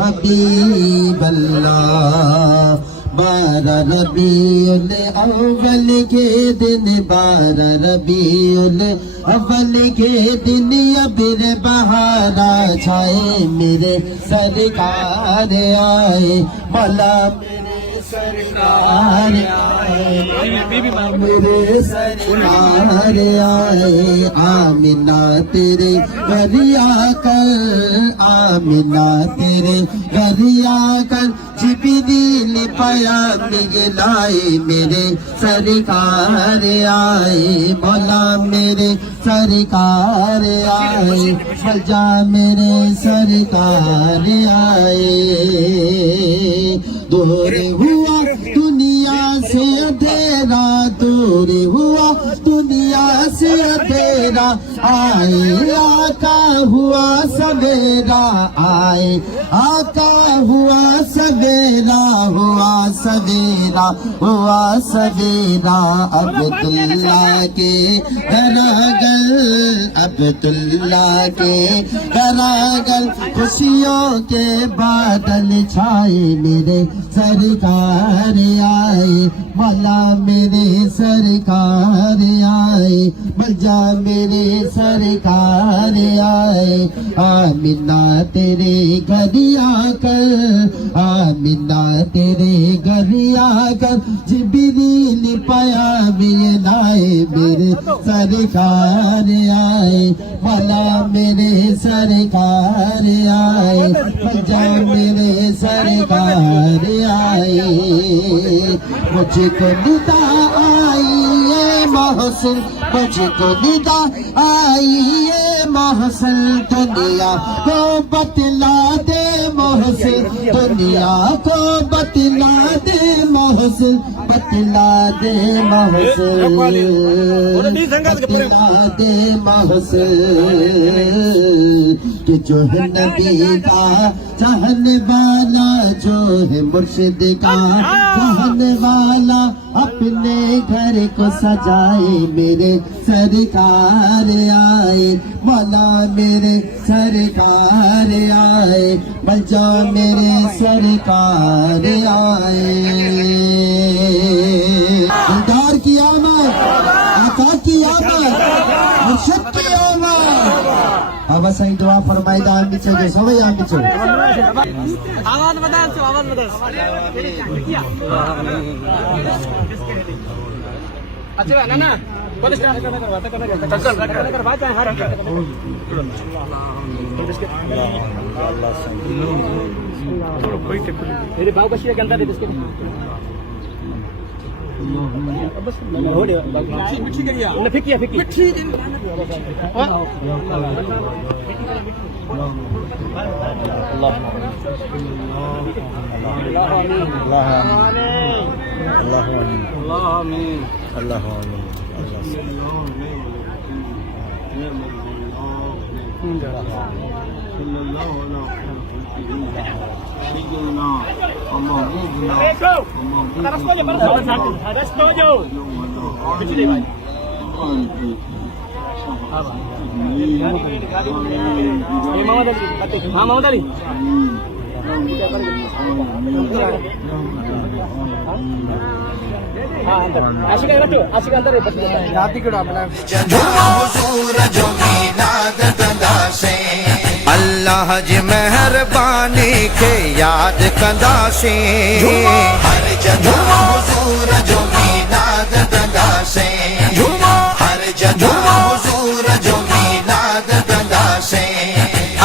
حبیب اللہ۔ 12 ربیع الاول کے دن، 12 ربیع الاول کے دن ابر بہارا چھائے، میرے سرکار آئے، مولا میرے سرکار آئے، میرے سرکار آئے۔ آمینہ تیرے گھر آ کر، آمینہ تیرے گھر آ کر جبریل پیام لائے، میرے سرکار آئے، مولا میرے سرکار آئے، خواجہ میرے سرکار آئے۔ دور ہوا دنیا سے اندھیرا، دور ہوا دنیا سے اندھیرا، آئے آقا ہوا سویرا، آئے آقا ہوا سویرا، ہوا سویرا، ہوا سویرا۔ عبداللہ کے گھراگل، عبداللہ کے گھراگل، خوشیوں کے بادل چھائے، میرے سرکار آئے، مولا میرے سرکار آئے، بجا میرے سرکار آئے۔ آمینہ تیرے گھر آ کر، آمینہ تیرے گھر آ کر جبریل پیام لائے، میرے سرکار آئے، مولا میرے سرکار آئے، بجا میرے سرکار آئے۔ مجھ کو ندا آئی ہے محسن، مجھ کو ندا آئی ہے محسن، دنیا کو بتلا دے محسن، دنیا کو بتلا دے محسن، بتلا دے محسن، بتلا دے محسن، کہ جو ہے نبی کا چاہنے والا، جو ہے مرشد کا چاہنے والا، اپنے گھر کو سجائے، میرے سرکار آئے، مولا میرے سرکار آئے، بجا میرے سرکار آئے۔ دلدار کی آمد، آقا کی آمد، مرشد کی آمد۔ اب صحیح دعا فرمائی دا آمین چاہیے، سوئی آمین چاہیے۔ آواز بدل چھو، آواز بدل۔ اچھا نا نا بولے کر بات ہے ہر میرے باؤ بچے کے اندر بسکٹ بس ہو گیا، مٹھی کریے نہ پھکیا پھکی مٹھی اللہ آمین اللہ آمین محمد علی اللہ جی مہربانی کے یاد کندا سے ہر جگہ حضور جو میلاد کندا سے ہر جگہ حضور جو میلاد کندا سے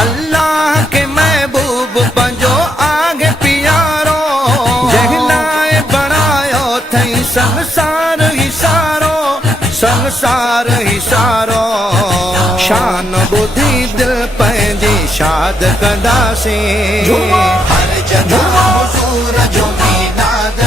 اللہ کے محبوب بنجو آگے پیارو جہلائے بنایو تھئی سنسار ہی سارو سنسار ہی سارو شان بدھی دل پنجی شاد کندا سے ہر جگہ حضور جو میلاد